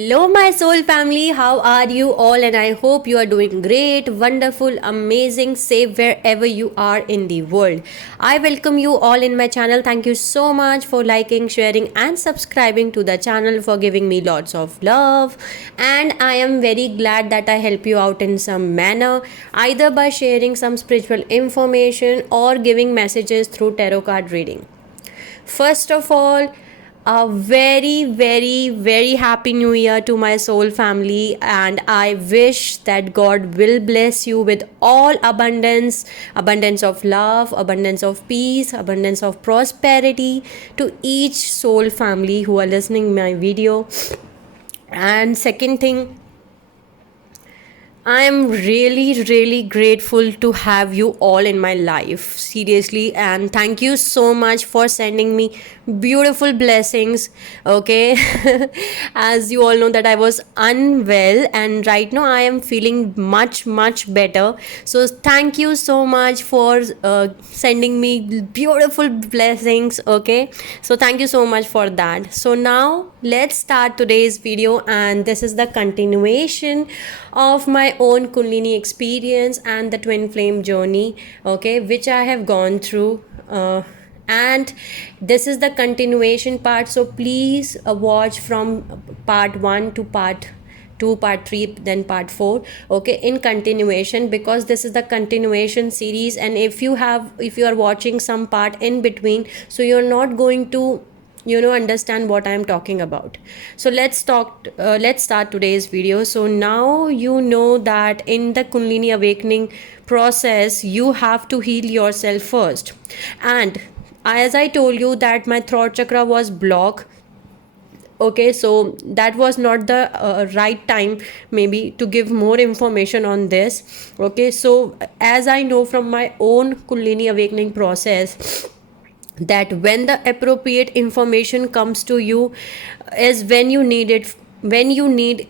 Hello, my soul family. How are you all? And I hope you are doing great, wonderful, amazing, safe wherever you are in the world. I welcome you all in my channel. Thank you so much for liking, sharing, and subscribing to the channel, for giving me lots of love. And I am very glad that I help you out in some manner, either by sharing some spiritual information or giving messages through tarot card reading. First of all, a very, very, very happy new year to my soul family, and I wish that God will bless you with all abundance of love, abundance of peace, abundance of prosperity to each soul family who are listening my video. And second thing, I am really, really grateful to have you all in my life. Seriously. And thank you so much for sending me beautiful blessings. Okay. As you all know, that I was unwell, and right now I am feeling much, much better. So thank you so much for sending me beautiful blessings. Okay. So thank you so much for that. So now let's start today's video, and this is the continuation of my own Kundalini experience and the twin flame journey, okay, which I have gone through. And this is the continuation part, so please watch from part 1 to part 2, part 3, then part 4, okay, in continuation, because this is the continuation series. And if you are watching some part in between, so you're not going to understand what I'm talking about. So let's start today's video. So now you know that in the Kundalini awakening process, you have to heal yourself first. And as I told you that my throat chakra was blocked, okay, so that was not the right time maybe to give more information on this. Okay, so as I know from my own Kundalini awakening process, that when the appropriate information comes to you is when you need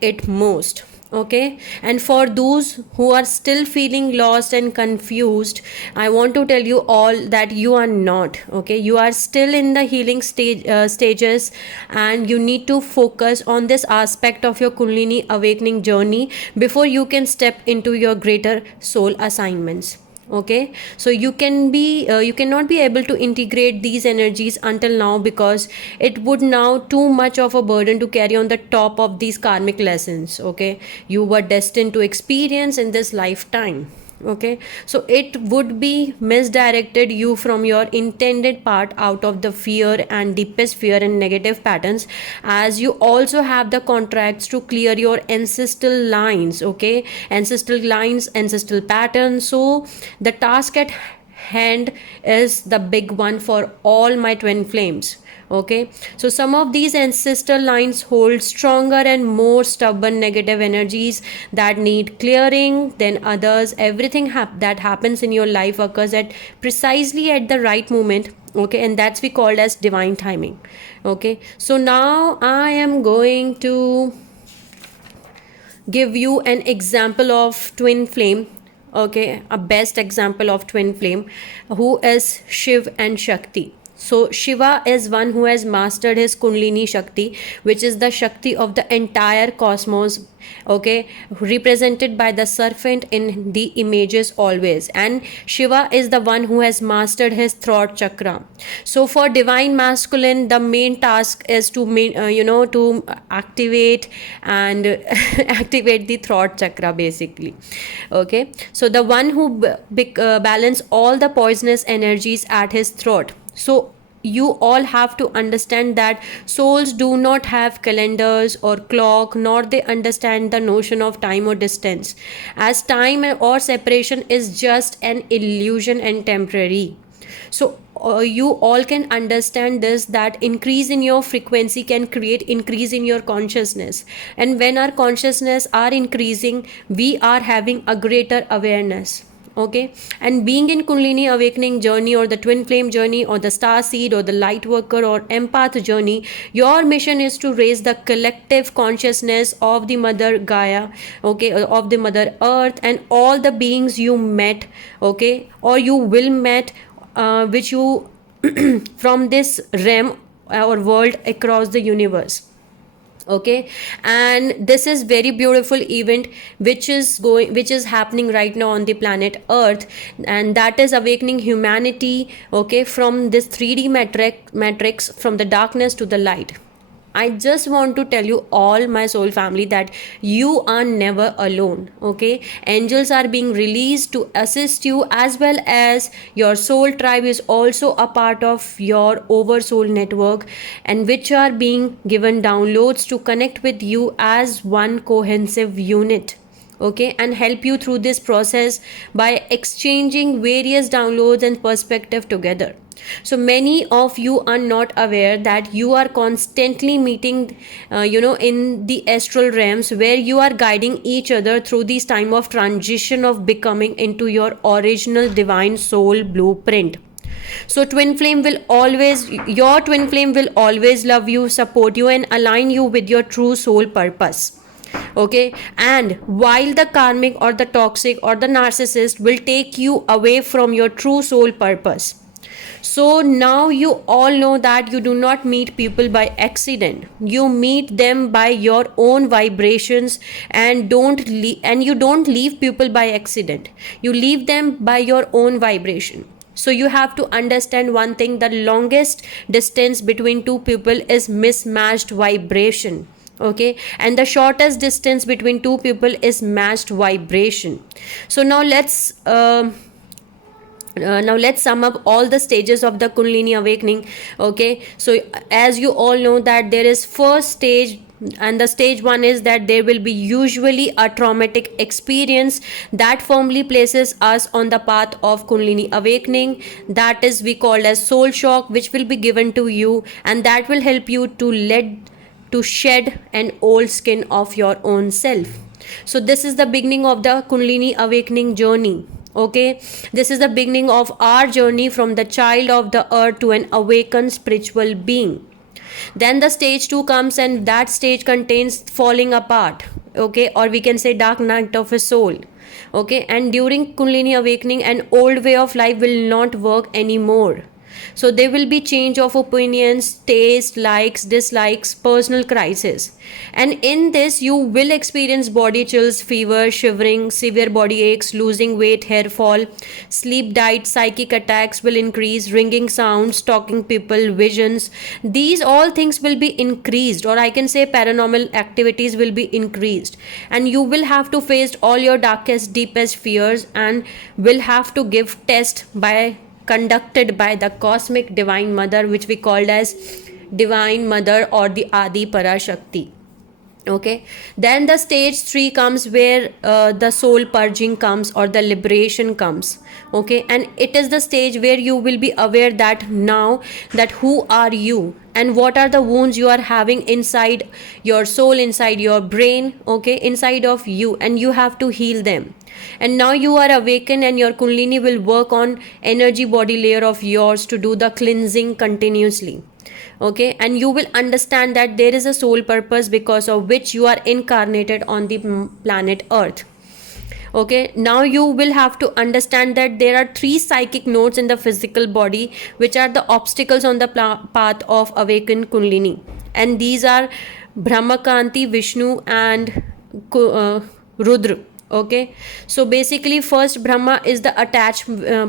it most. Okay, and for those who are still feeling lost and confused, I want to tell you all that you are not. Okay, you are still in the healing stages, and you need to focus on this aspect of your Kundalini awakening journey before you can step into your greater soul assignments. Okay, so you cannot be able to integrate these energies until now, because it would now too much of a burden to carry on the top of these karmic lessons, okay, you were destined to experience in this lifetime. Okay, so it would be misdirected you from your intended path out of the fear and deepest fear and negative patterns, as you also have the contracts to clear your ancestral lines. Okay, ancestral lines, ancestral patterns. So the task at hand is the big one for all my twin flames. Okay, so some of these ancestral lines hold stronger and more stubborn negative energies that need clearing than others. Everything that happens in your life occurs at precisely at the right moment. Okay, and that's we called as divine timing. Okay, so now I am going to give you an example of twin flame. Okay, a best example of twin flame, who is Shiv and Shakti. So Shiva is one who has mastered his Kundalini Shakti, which is the Shakti of the entire cosmos, okay, represented by the serpent in the images always. And Shiva is the one who has mastered his throat chakra. So for divine masculine, the main task is to to activate and activate the throat chakra basically. Okay, so the one who balance all the poisonous energies at his throat. So you all have to understand that souls do not have calendars or clock, nor they understand the notion of time or distance, as time or separation is just an illusion and temporary. So you all can understand this, that increase in your frequency can create increase in your consciousness, and when our consciousness are increasing, we are having a greater awareness. Okay, and being in Kundalini awakening journey, or the twin flame journey, or the star seed, or the light worker, or empath journey, your mission is to raise the collective consciousness of the mother Gaia, okay, of the mother earth, and all the beings you met, okay, or you will met, which you from this realm or world across the universe. Okay, and this is very beautiful event which is happening right now on the planet earth, and that is awakening humanity, okay, from this 3D matrix, from the darkness to the light. I just want to tell you, all my soul family, that you are never alone. Okay, angels are being released to assist you, as well as your soul tribe is also a part of your oversoul network, and which are being given downloads to connect with you as one cohesive unit. Okay, and help you through this process by exchanging various downloads and perspective together. So many of you are not aware that you are constantly meeting in the astral realms, where you are guiding each other through this time of transition of becoming into your original divine soul blueprint. So your twin flame will always love you, support you, and align you with your true soul purpose. Okay, and while the karmic or the toxic or the narcissist will take you away from your true soul purpose. So now you all know that you do not meet people by accident. You meet them by your own vibrations, and you don't leave people by accident. You leave them by your own vibration. So you have to understand one thing: the longest distance between two people is mismatched vibration. Okay, and the shortest distance between two people is matched vibration. So now let's sum up all the stages of the Kundalini awakening. Okay, so as you all know that there is first stage, and the stage 1 is that there will be usually a traumatic experience that firmly places us on the path of Kundalini awakening. That is we called as soul shock, which will be given to you, and that will help you to shed an old skin of your own self. So this is the beginning of the Kundalini awakening journey. Okay, this is the beginning of our journey from the child of the earth to an awakened spiritual being. Then the stage 2 comes, and that stage contains falling apart. Okay, or we can say dark night of a soul. Okay, and during Kundalini awakening, an old way of life will not work anymore. So there will be change of opinions, taste, likes, dislikes, personal crisis. And in this, you will experience body chills, fever, shivering, severe body aches, losing weight, hair fall, sleep diet, psychic attacks will increase, ringing sounds, talking people, visions. These all things will be increased, or I can say paranormal activities will be increased. And you will have to face all your darkest, deepest fears, and will have to give test conducted by the cosmic divine mother, which we called as divine mother or the Adi Parashakti. Okay, then the stage 3 comes, where the soul purging comes, or the liberation comes. Okay, and it is the stage where you will be aware that now that who are you, and what are the wounds you are having inside your soul, inside your brain, okay, inside of you, and you have to heal them. And now you are awakened, and your Kundalini will work on energy body layer of yours to do the cleansing continuously. Okay, and you will understand that there is a soul purpose because of which you are incarnated on the planet earth. Okay, now you will have to understand that there are 3 psychic nodes in the physical body, which are the obstacles on the path of awakened Kundalini, and these are Brahmakanti, Vishnu, and Rudra. Okay, so basically first Brahma is the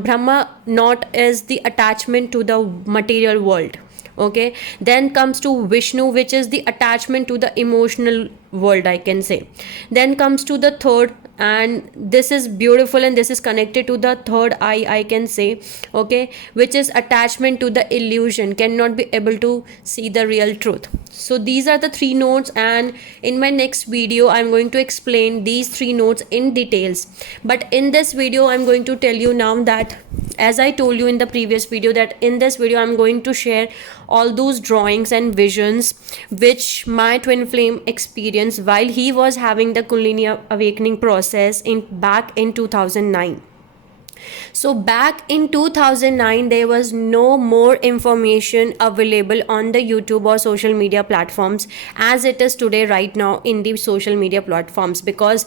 Brahma not is the attachment to the material world. Okay, then comes to Vishnu, which is the attachment to the emotional world, I can say. Then comes to the third, and this is beautiful, and this is connected to the third eye, I can say. Okay, which is attachment to the illusion, cannot be able to see the real truth. So these are the 3 nodes, and in my next video I'm going to explain these 3 nodes in details. But in this video I'm going to tell you now that, as I told you in the previous video, that in this video I'm going to share all those drawings and visions which my twin flame experienced while he was having the Kundalini awakening process back in 2009. So back in 2009, there was no more information available on the YouTube or social media platforms as it is today right now in the social media platforms, because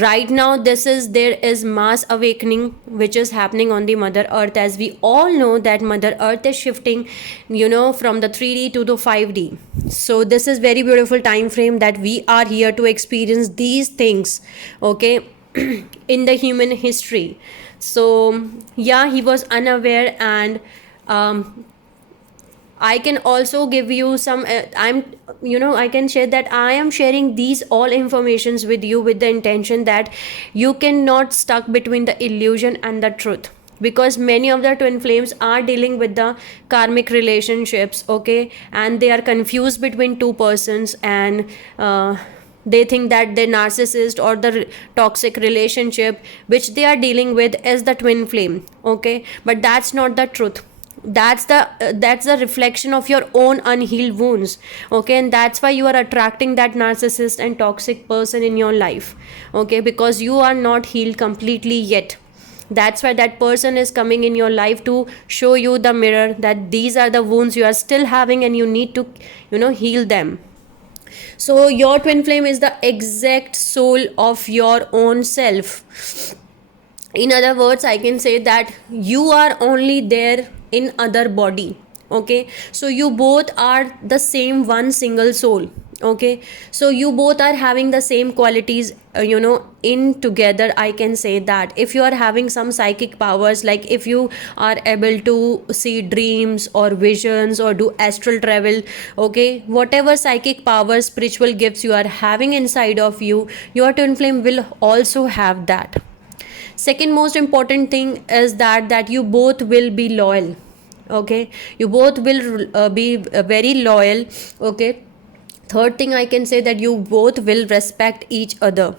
Right now there is mass awakening which is happening on the mother earth, as we all know that mother earth is shifting, from the 3D to the 5D. So this is very beautiful time frame that we are here to experience these things, okay, in the human history. So yeah, he was unaware, and I can also give you some. I can share that I am sharing these all informations with you with the intention that you cannot stuck between the illusion and the truth, because many of the twin flames are dealing with the karmic relationships, okay, and they are confused between two persons, and they think that the narcissist or the toxic relationship which they are dealing with is the twin flame, okay, but that's not the truth. That's the reflection of your own unhealed wounds, okay, and that's why you are attracting that narcissist and toxic person in your life, okay, because you are not healed completely yet. That's why that person is coming in your life to show you the mirror that these are the wounds you are still having and you need to heal them. So your twin flame is the exact soul of your own self. In other words, I can say that you are only there in other body, okay, so you both are the same one single soul, okay, so you both are having the same qualities, in together. I can say that if you are having some psychic powers, like if you are able to see dreams or visions or do astral travel, okay, whatever psychic powers, spiritual gifts you are having inside of you, your twin flame will also have that. Second most important thing is that you both will be loyal, okay, you both will be very loyal, okay. Third thing I can say that you both will respect each other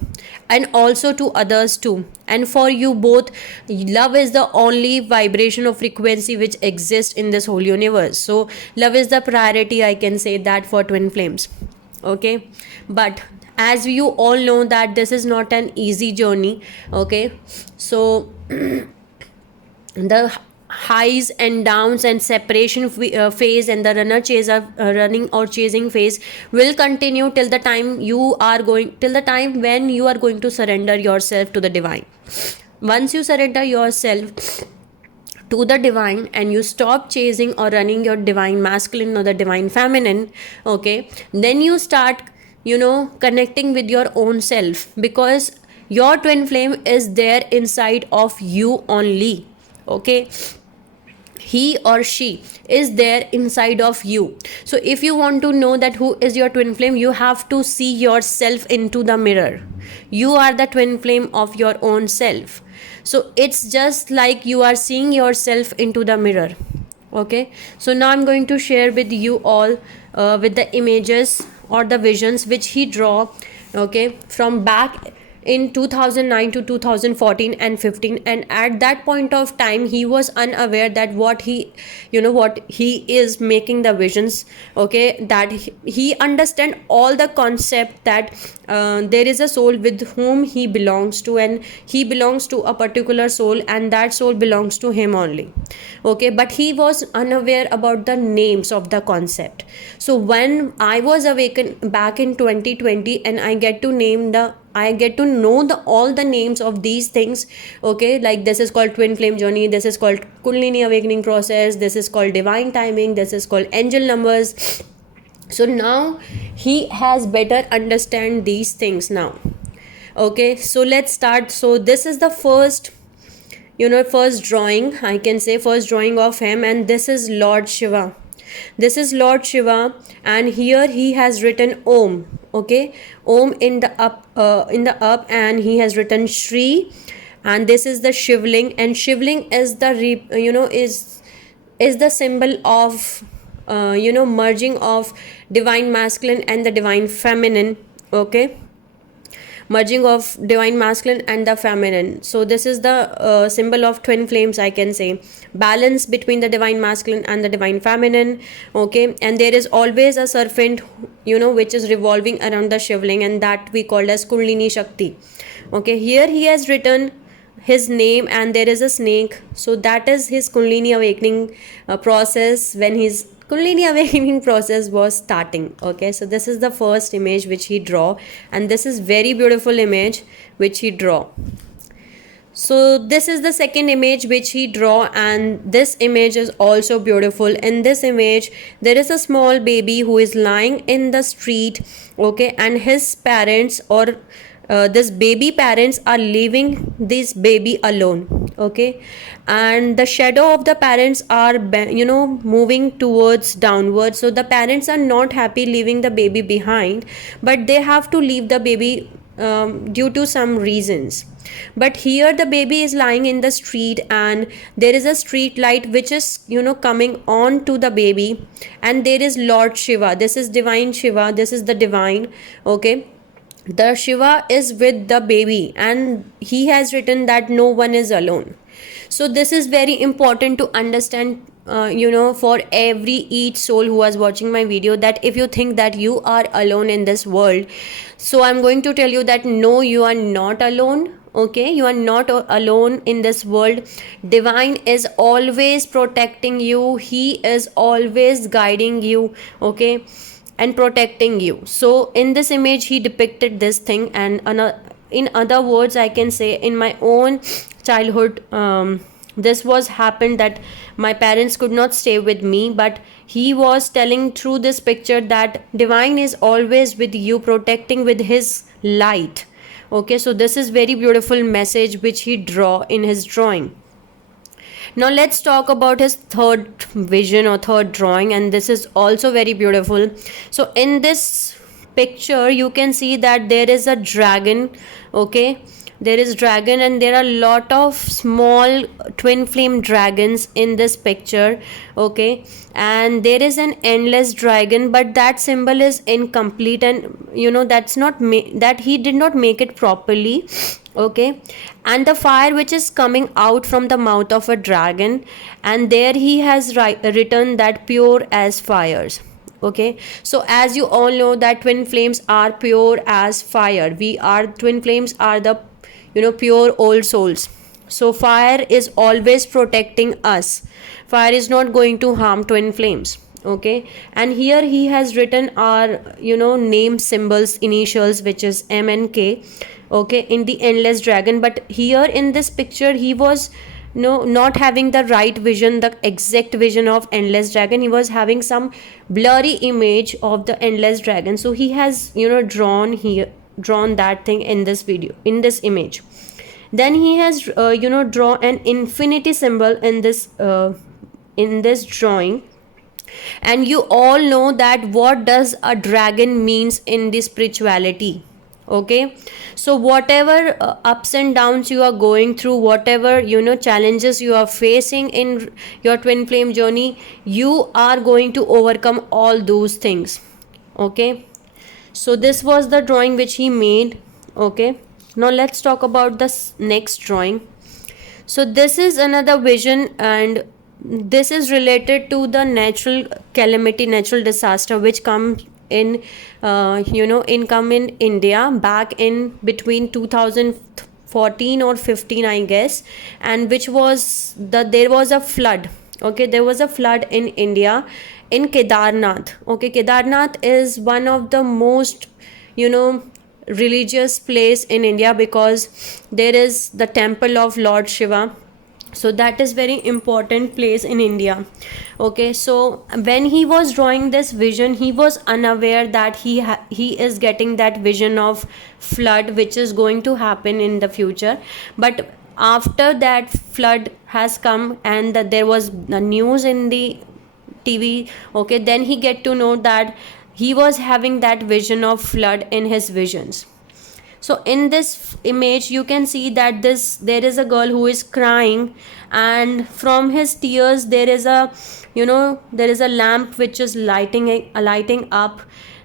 and also to others too. And for you both, love is the only vibration of frequency which exists in this whole universe. So love is the priority, I can say that, for twin flames, okay. But as you all know that this is not an easy journey, okay, so the highs and downs and separation phase and the running or chasing phase will continue till the time when you are going to surrender yourself to the divine. Once you surrender yourself to the divine and you stop chasing or running your divine masculine or the divine feminine, okay, then you start connecting with your own self, because your twin flame is there inside of you only, okay. He or she is there inside of you. So if you want to know that who is your twin flame, you have to see yourself into the mirror. You are the twin flame of your own self. So it's just like you are seeing yourself into the mirror, okay. So now I'm going to share with you all with the images or the visions which he draw, okay, from back in 2009 to 2014 and 15. And at that point of time he was unaware that what he is making the visions, okay, that he understand all the concept that there is a soul with whom he belongs to, and he belongs to a particular soul, and that soul belongs to him only, okay, but he was unaware about the names of the concept. So when I was awakened back in 2020 and I get to know all the names of these things, okay, like this is called twin flame journey, this is called Kundalini awakening process, this is called divine timing, this is called angel numbers. So now he has better understand these things now, okay. So let's start. So this is the first drawing, I can say, first drawing of him, and this is Lord Shiva. This is Lord Shiva, and here he has written Om, okay, Om in the up, and he has written Shri, and this is the Shivling, and Shivling is the is the symbol of merging of divine masculine and the divine feminine, okay, merging of divine masculine and the feminine. So this is the symbol of twin flames, I can say, balance between the divine masculine and the divine feminine, okay. And there is always a serpent which is revolving around the shivling, and that we call as Kundalini Shakti, okay. Here he has written his name and there is a snake. So that is his Kundalini awakening process, when his Kundalini awakening process was starting. Okay, so this is the first image which he draw, and this is very beautiful image which he draw. So this is the second image which he draw, and this image is also beautiful. In this image there is a small baby who is lying in the street, okay, and his parents, or this baby parents, are leaving this baby alone, okay, and the shadow of the parents are moving towards downwards. So the parents are not happy leaving the baby behind, but they have to leave the baby due to some reasons. But here the baby is lying in the street, and there is a street light which is coming on to the baby, and there is Lord Shiva. This is divine Shiva, this is the divine, okay. The Shiva is with the baby, and he has written that no one is alone. So this is very important to understand, for each soul who was watching my video, that if you think that you are alone in this world, so I'm going to tell you that no, you are not alone. Okay, you are not alone in this world. Divine is always protecting you, he is always guiding you, okay, and protecting you. So in this image he depicted this thing, and in other words I can say, in my own childhood, this was happened that my parents could not stay with me, but he was telling through this picture that divine is always with you, protecting with his light. Okay, so this is very beautiful message which he draw in his drawing. Now let's talk about his third vision or third drawing, and this is also very beautiful. So in this picture you can see that there is a dragon, okay, there is dragon, and there are a lot of small twin flame dragons in this picture, okay, and there is an endless dragon, but that symbol is incomplete, and that's not that he did not make it properly, okay. And the fire which is coming out from the mouth of a dragon, and there he has written that pure as fires. Okay, so as you all know that twin flames are pure as fire. Twin flames are the pure old souls. So fire is always protecting us, fire is not going to harm twin flames, okay. And here he has written our name symbols, initials, which is M and K, okay, in the endless dragon. But here in this picture he was not having the right vision, the exact vision of endless dragon. He was having some blurry image of the endless dragon, so he has drawn that thing in this video, in this image. Then he has draw an infinity symbol in this drawing. And you all know that what does a dragon means in the spirituality, okay. So whatever ups and downs you are going through, whatever challenges you are facing in your twin flame journey, you are going to overcome all those things, okay. So this was the drawing which he made, okay. Now let's talk about the next drawing. So this is another vision, and this is related to the natural calamity, natural disaster which comes in in India back in between 2014 or 15, I guess, and which was there was a flood, okay. There was a flood in India, in Kedarnath, okay. Kedarnath is one of the most religious place in India, because there is the temple of Lord Shiva. So that is very important place in India, okay. So when he was drawing this vision, he was unaware that he is getting that vision of flood which is going to happen in the future. But after that flood has come, and there was the news in the TV, okay, then he get to know that he was having that vision of flood in his visions. So in this image you can see that there is a girl who is crying, and from his tears there is a lamp which is lighting up.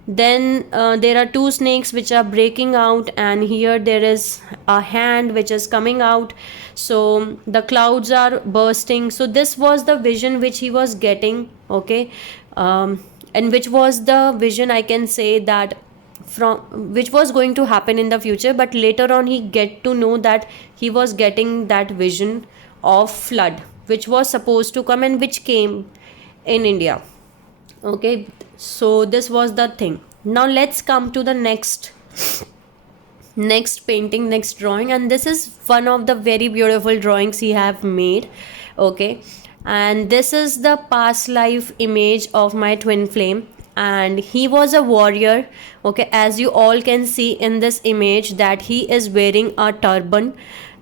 Then there are two snakes which are breaking out, and here there is a hand which is coming out. So the clouds are bursting. So this was the vision which he was getting, okay. And which was the vision, I can say, that which was going to happen in the future, but later on he get to know that he was getting that vision of flood which was supposed to come and which came in India. Okay, so this was the thing. Now let's come to the next painting, next drawing, and this is one of the very beautiful drawings he have made. Okay, and this is the past life image of my twin flame, and he was a warrior. Okay, as you all can see in this image that he is wearing a turban.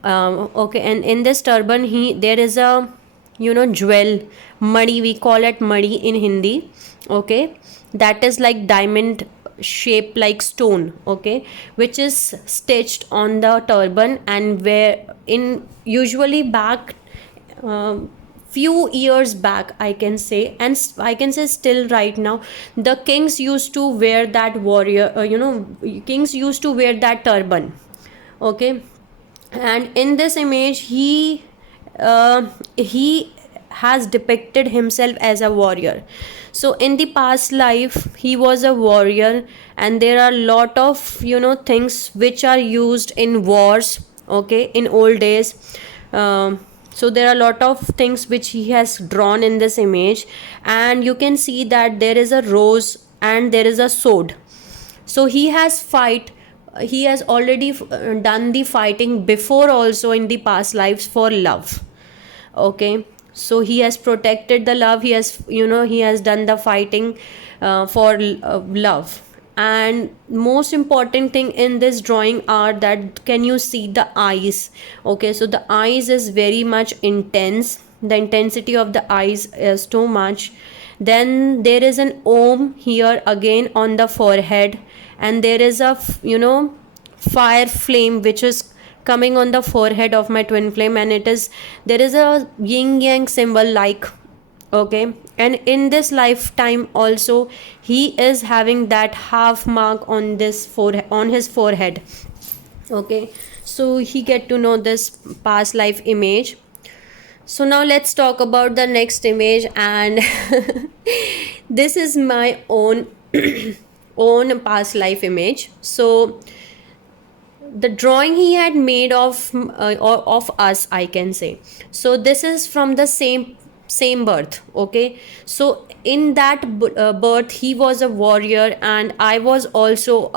Okay, and in this turban there is a jewel, madi, we call it madi in Hindi. Okay, that is like diamond shape like stone. Okay, which is stitched on the turban, and where in usually back few years back I can say, and I can say still right now, the kings used to wear that warrior, kings used to wear that turban. Okay, and in this image he has depicted himself as a warrior. So in the past life he was a warrior, and there are a lot of things which are used in wars. Okay, in old days. So there are a lot of things which he has drawn in this image, and you can see that there is a rose and there is a sword. So he has already done the fighting before also in the past lives for love. Okay, so he has protected the love, he has done the fighting for love. And most important thing in this drawing are that, can you see the eyes? Okay, so the eyes is very much intense, the intensity of the eyes is too much. Then there is an om here again on the forehead, and there is a fire flame which is coming on the forehead of my twin flame, and there is a yin yang symbol like. Okay, and in this lifetime also he is having that half mark on this forehead, on his forehead. Okay, so he get to know this past life image. So now let's talk about the next image, and this is my own own past life image. So the drawing he had made of us, I can say. So this is from the same birth. Okay, so in that birth he was a warrior, and I was also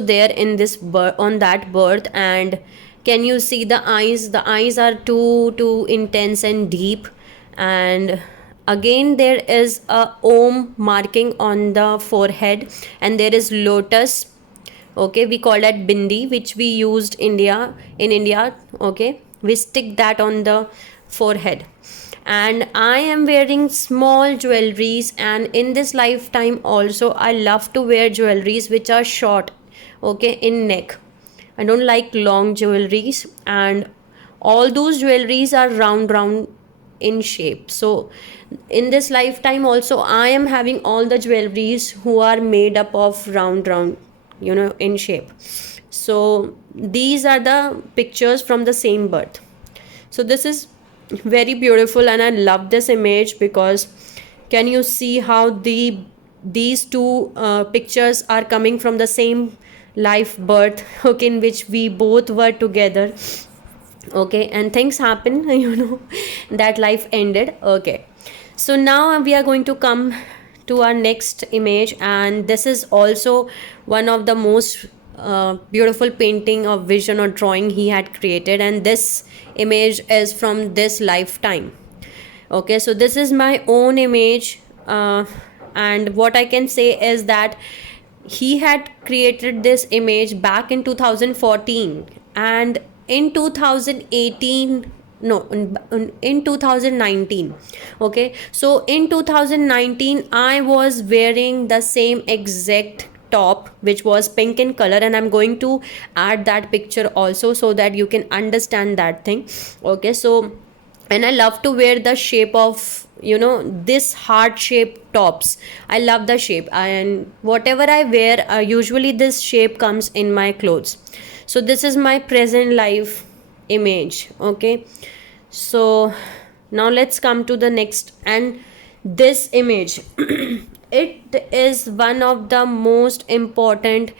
there in this on that birth. And can you see the eyes? The eyes are too intense and deep. And again there is a om marking on the forehead, and there is lotus. Okay, we call that bindi, which we used in India. Okay, we stick that on the forehead. And I am wearing small jewelries, and in this lifetime also I love to wear jewelries which are short. Okay, in neck, I don't like long jewelries, and all those jewelries are round in shape. So in this lifetime also I am having all the jewelries who are made up of round in shape. So these are the pictures from the same birth. So this is very beautiful, and I love this image because can you see how these two pictures are coming from the same life birth, okay, in which we both were together. Okay, and things happen, that life ended. Okay, so now we are going to come to our next image, and this is also one of the most beautiful painting or vision or drawing he had created, and this image is from this lifetime. Okay, so this is my own image, and what I can say is that he had created this image back in 2014, and in 2018, no, in 2019. Okay, so in 2019 I was wearing the same exact top which was pink in color, and I'm going to add that picture also so that you can understand that thing. Okay, so, and I love to wear the shape of this heart shaped tops. I love the shape, and whatever I wear, usually this shape comes in my clothes. So this is my present life image. Okay, so now let's come to the next, and this image it is one of the most important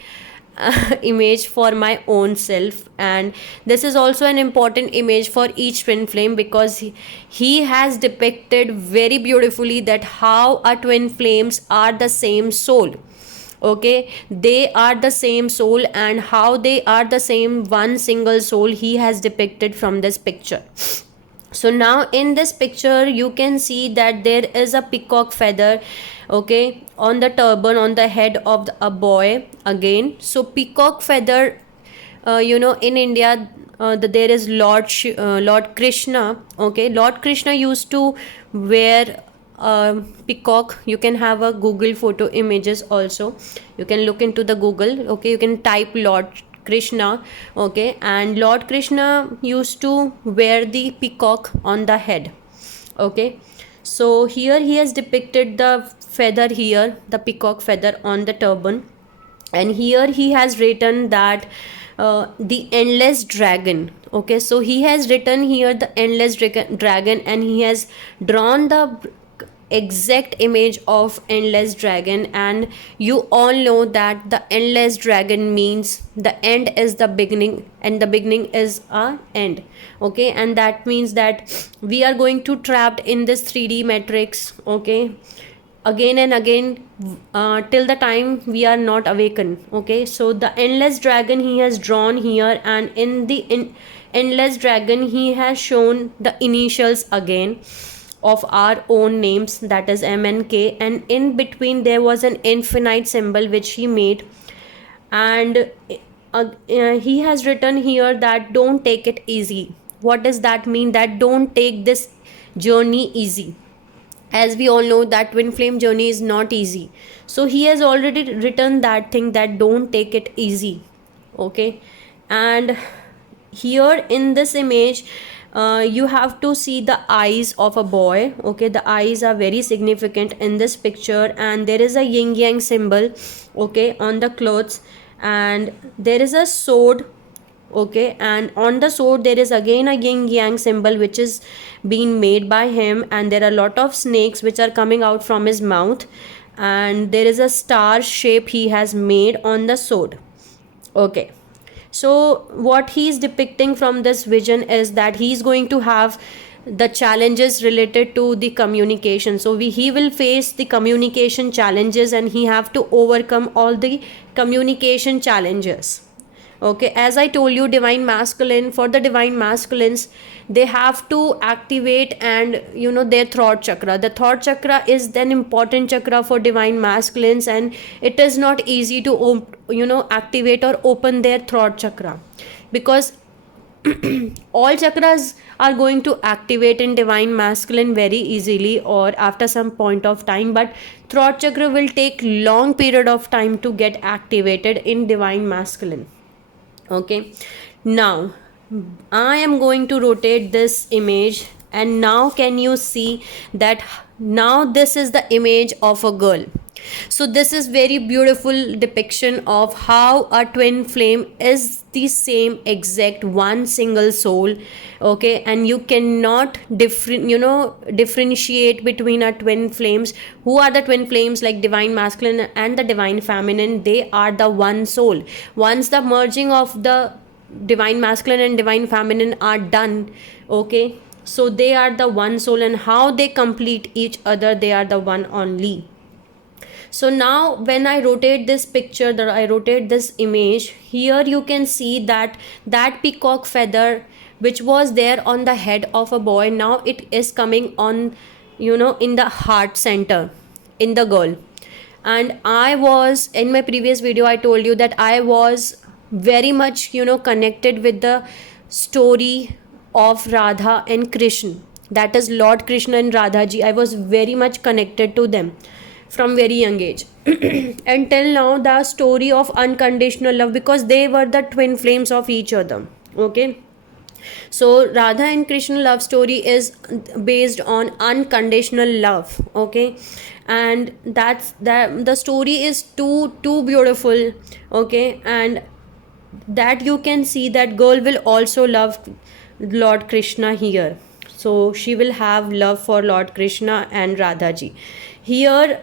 image for my own self, and this is also an important image for each twin flame, because he has depicted very beautifully that how our twin flames are the same soul. Okay, they are the same soul, and how they are the same one single soul he has depicted from this picture. So now in this picture you can see that there is a peacock feather, okay, on the turban on the head of a boy again. So peacock feather, in India, there is Lord Krishna. Okay, Lord Krishna used to wear peacock. You can have a Google photo images also. You can look into the Google. Okay, you can type Lord Krishna. Okay, and Lord Krishna used to wear the peacock on the head. Okay, so here he has depicted the feather here, the peacock feather on the turban, and here he has written that the endless dragon. Okay, so he has written here the endless dragon, and he has drawn the exact image of endless dragon. And you all know that the endless dragon means the end is the beginning and the beginning is a end. Okay, and that means that we are going to trapped in this 3D matrix, okay, again and again, till the time we are not awakened. Okay, so the endless dragon he has drawn here, and in the endless dragon he has shown the initials again of our own names, that is M and K, and in between there was an infinite symbol which he made. And he has written here that don't take it easy. What does that mean? That don't take this journey easy. As we all know that twin flame journey is not easy, so he has already written that thing, that don't take it easy. Okay, and here in this image, you have to see the eyes of a boy. Okay, the eyes are very significant in this picture, and there is a yin yang symbol, okay, on the clothes, and there is a sword. Okay, and on the sword there is again a yin yang symbol which is being made by him, and there are a lot of snakes which are coming out from his mouth, and there is a star shape he has made on the sword. Okay, so what he's depicting from this vision is that he's going to have the challenges related to the communication. So he will face the communication challenges, and he have to overcome all the communication challenges. Okay, as I told you, divine masculine, for the divine masculines, they have to activate and their throat chakra. The throat chakra is an important chakra for divine masculines, and it is not easy to activate or open their throat chakra, because all chakras are going to activate in divine masculine very easily or after some point of time, but throat chakra will take long period of time to get activated in divine masculine. Okay, now I am going to rotate this image, and now can you see that now this is the image of a girl. So this is very beautiful depiction of how a twin flame is the same exact one single soul. Okay, and you cannot differentiate between our twin flames. Who are the twin flames? Like divine masculine and the divine feminine, they are the one soul. Once the merging of the divine masculine and divine feminine are done, okay, so they are the one soul, and how they complete each other, they are the one only. So now when I rotate this picture, that I rotate this image, here you can see that peacock feather which was there on the head of a boy, now it is coming on in the heart center in the girl. And I was, in my previous video I told you that I was very much connected with the story of Radha and Krishna, that is Lord Krishna and Radha ji. I was very much connected to them from very young age until now, the story of unconditional love, because they were the twin flames of each other. Okay, so Radha and Krishna love story is based on unconditional love. Okay, and the story is too beautiful. Okay, and that you can see that girl will also love Lord Krishna here. So she will have love for Lord Krishna and Radha ji. Here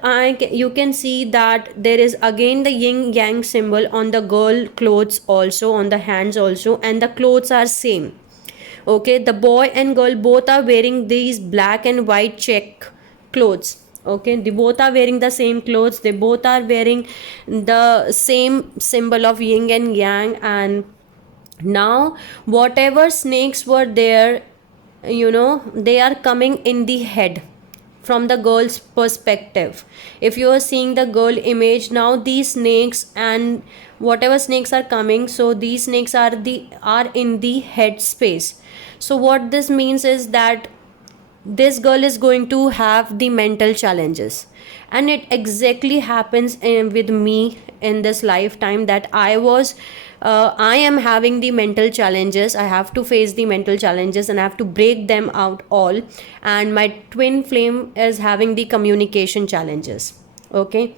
you can see that there is again the yin yang symbol on the girl clothes also, on the hands also, and the clothes are same. Okay, the boy and girl both are wearing these black and white check clothes. Okay, they both are wearing the same clothes, they both are wearing the same symbol of yin and yang. And now whatever snakes were there, they are coming in the head from the girl's perspective. If you are seeing the girl image, now these snakes and whatever snakes are coming, so these snakes are in the head space. So what this means is that this girl is going to have the mental challenges, and it exactly happens with me in this lifetime, that I am having the mental challenges. I have to face the mental challenges and I have to break them out all. And my twin flame is having the communication challenges. Okay,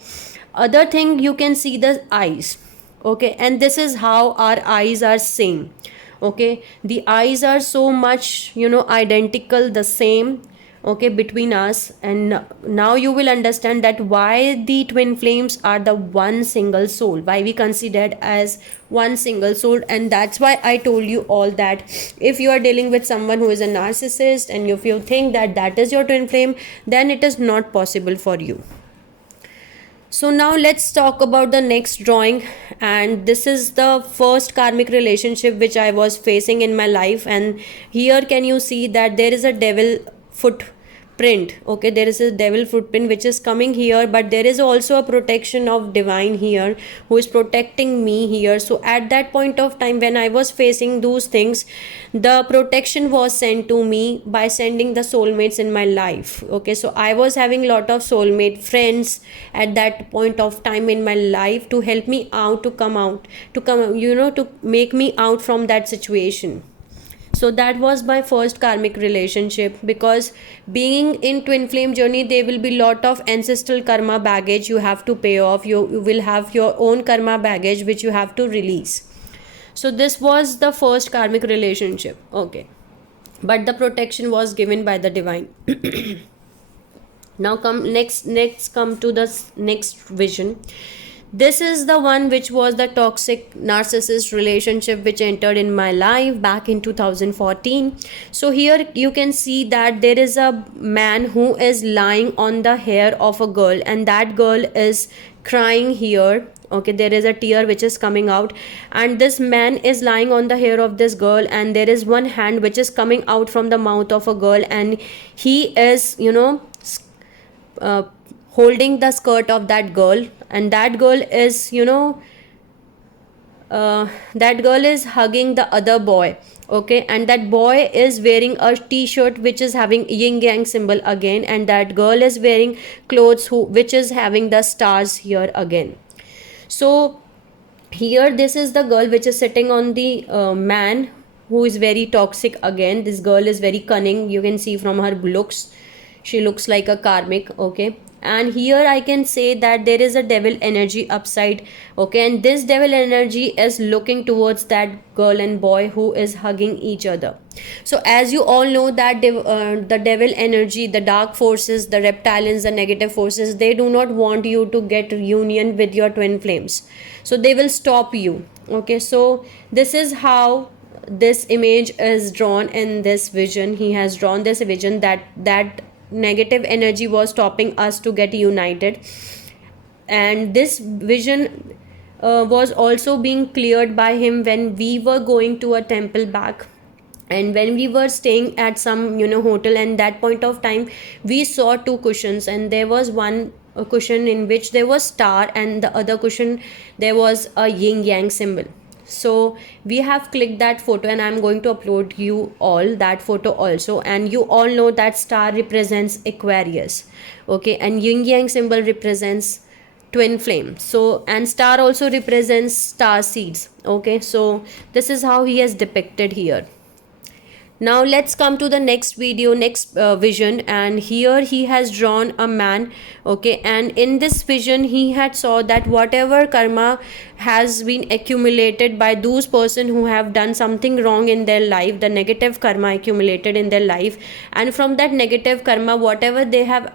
other thing, you can see the eyes. Okay, and this is how our eyes are same. Okay, the eyes are so much, identical, the same. Okay, between us. And now you will understand that why the twin flames are the one single soul, why we considered as one single soul. And that's why I told you all that if you are dealing with someone who is a narcissist, and if you think that that is your twin flame, then it is not possible for you. So now let's talk about the next drawing, and this is the first karmic relationship which I was facing in my life. And here can you see that there is a devil footprint. Okay, there is a devil footprint which is coming here, but there is also a protection of divine here who is protecting me here. So at that point of time when I was facing those things, the protection was sent to me by sending the soulmates in my life. Okay, so I was having lot of soulmate friends at that point of time in my life to help me out, to make me out from that situation. So that was my first karmic relationship, because being in twin flame journey, there will be lot of ancestral karma baggage you have to pay off. You will have your own karma baggage which you have to release. So this was the first karmic relationship. Okay, but the protection was given by the divine. Now come to the next vision. This is the one which was the toxic narcissist relationship which entered in my life back in 2014. So here you can see that there is a man who is lying on the hair of a girl, and that girl is crying here. Okay, there is a tear which is coming out, and this man is lying on the hair of this girl, and there is one hand which is coming out from the mouth of a girl, and he is uh, holding the skirt of that girl. And that girl is that girl is hugging the other boy. Okay, and that boy is wearing a t-shirt which is having yin yang symbol again, and that girl is wearing clothes which is having the stars here again. So here this is the girl which is sitting on the man who is very toxic again. This girl is very cunning, you can see from her looks, she looks like a karmic. Okay, and here I can say that there is a devil energy upside. Okay, and this devil energy is looking towards that girl and boy who is hugging each other. So as you all know that the devil energy, the dark forces, the reptilians, the negative forces, they do not want you to get union with your twin flames, so they will stop you. Okay, so this is how this image is drawn in this vision. He has drawn this vision that negative energy was stopping us to get united. And this vision was also being cleared by him when we were going to a temple back, and when we were staying at some hotel. And that point of time we saw two cushions, and there was one cushion in which there was star, and the other cushion there was a yin yang symbol. So we have clicked that photo, and I'm going to upload you all that photo also. And you all know that star represents Aquarius. Okay, and yin yang symbol represents twin flame. So, and star also represents star seeds. Okay, so this is how he is depicted here. Now let's come to the next video, next vision, and here he has drawn a man. Okay, and in this vision he had saw that whatever karma has been accumulated by those person who have done something wrong in their life, the negative karma accumulated in their life, and from that negative karma whatever they have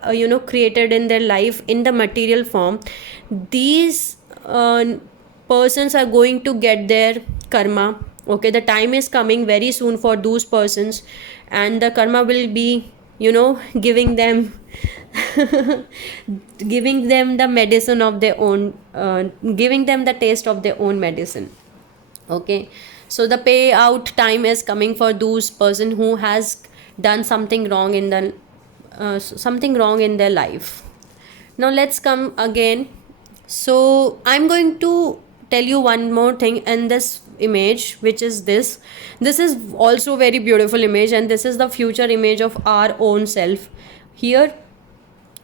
created in their life in the material form, these persons are going to get their karma. Okay, the time is coming very soon for those persons, and the karma will be giving them giving them the medicine of their own, giving them the taste of their own medicine. Okay, so the payout time is coming for those person who has done something wrong in the something wrong in their life. Now let's come again. So I'm going to tell you one more thing in this image, which is this is also very beautiful image, and this is the future image of our own self. Here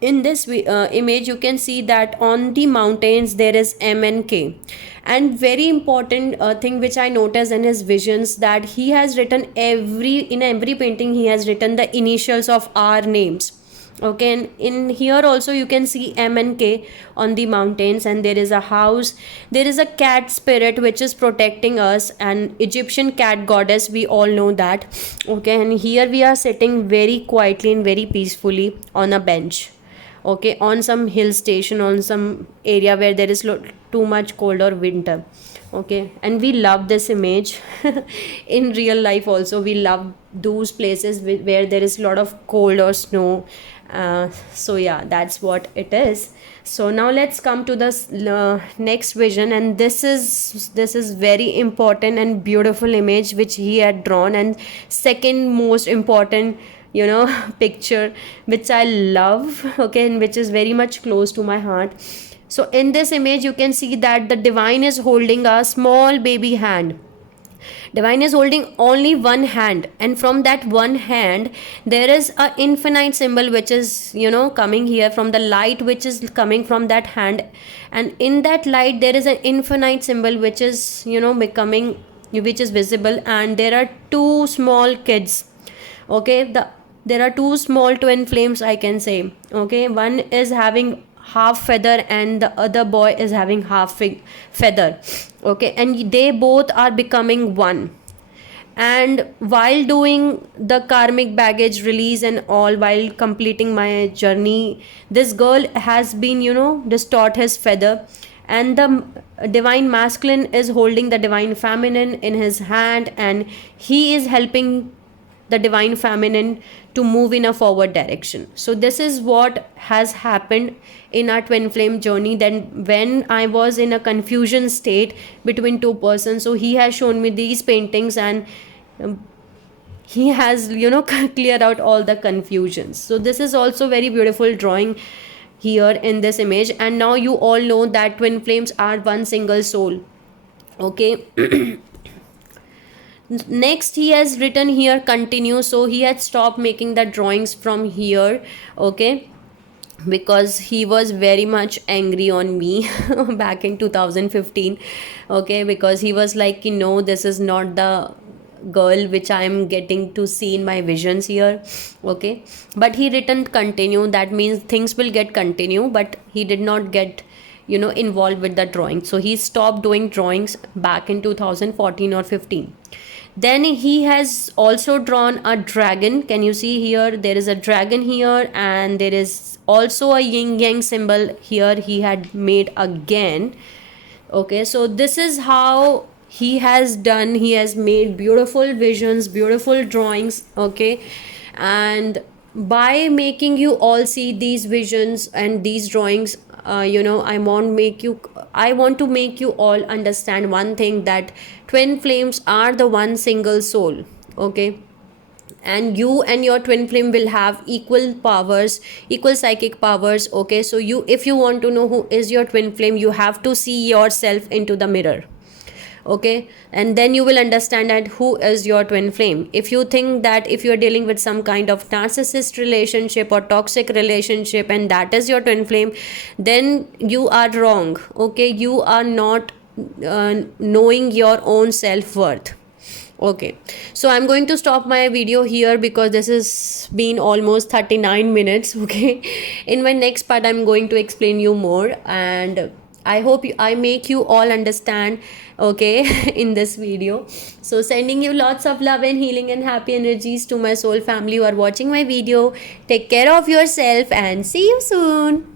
in this image you can see that on the mountains there is M and K, and very important thing which I noticed in his visions, that he has written in every painting he has written the initials of our names. Okay, and in here also you can see M and K on the mountains, and there is a house, there is a cat spirit which is protecting us, an Egyptian cat goddess, we all know that. Okay, and here we are sitting very quietly and very peacefully on a bench. Okay, on some hill station, on some area where there is too much cold or winter. Okay, and we love this image in real life also we love those places where there is a lot of cold or snow. So yeah, that's what it is. So now let's come to the next vision, and this is very important and beautiful image which he had drawn, and second most important picture which I love. Okay, and which is very much close to my heart. So in this image you can see that the divine is holding a small baby hand. Divine is holding only one hand, and from that one hand there is a infinite symbol which is coming here from the light which is coming from that hand, and in that light there is an infinite symbol which is becoming, which is visible, and there are two small kids. Okay, there are two small twin flames, I can say. Okay, one is having half feather and the other boy is having half feather. Okay, and they both are becoming one, and while doing the karmic baggage release and all, while completing my journey, this girl has been distort his feather, and the divine masculine is holding the divine feminine in his hand, and he is helping the divine feminine to move in a forward direction. So this is what has happened in our twin flame journey. Then when I was in a confusion state between two persons, so he has shown me these paintings, and he has cleared out all the confusions. So this is also very beautiful drawing here in this image, and now you all know that twin flames are one single soul. Okay. Next he has written here continue, so he had stopped making the drawings from here. Okay, because he was very much angry on me back in 2015. Okay, because he was like, this is not the girl which I am getting to see in my visions here. Okay, but he written continue, that means things will get continue, but he did not get involved with the drawing. So he stopped doing drawings back in 2014 or 15. Then he has also drawn a dragon. Can you see here? There is a dragon here, and there is also a yin yang symbol here he had made again. Okay, so this is how he has done. He has made beautiful visions, beautiful drawings. Okay, and by making you all see these visions and these drawings, I want to make you all understand one thing, that twin flames are the one single soul. Okay, and you and your twin flame will have equal powers, equal psychic powers. Okay, so if you want to know who is your twin flame, you have to see yourself into the mirror. Okay, and then you will understand that who is your twin flame. If you think that if you're dealing with some kind of narcissist relationship or toxic relationship and that is your twin flame, then you are wrong. Okay, you are not knowing your own self-worth. Okay, so I'm going to stop my video here because this has been almost 39 minutes. Okay, in my next part, I'm going to explain you more, and I hope I make you all understand. Okay, in this video. So, sending you lots of love and healing and happy energies to my soul family who are watching my video. Take care of yourself and see you soon.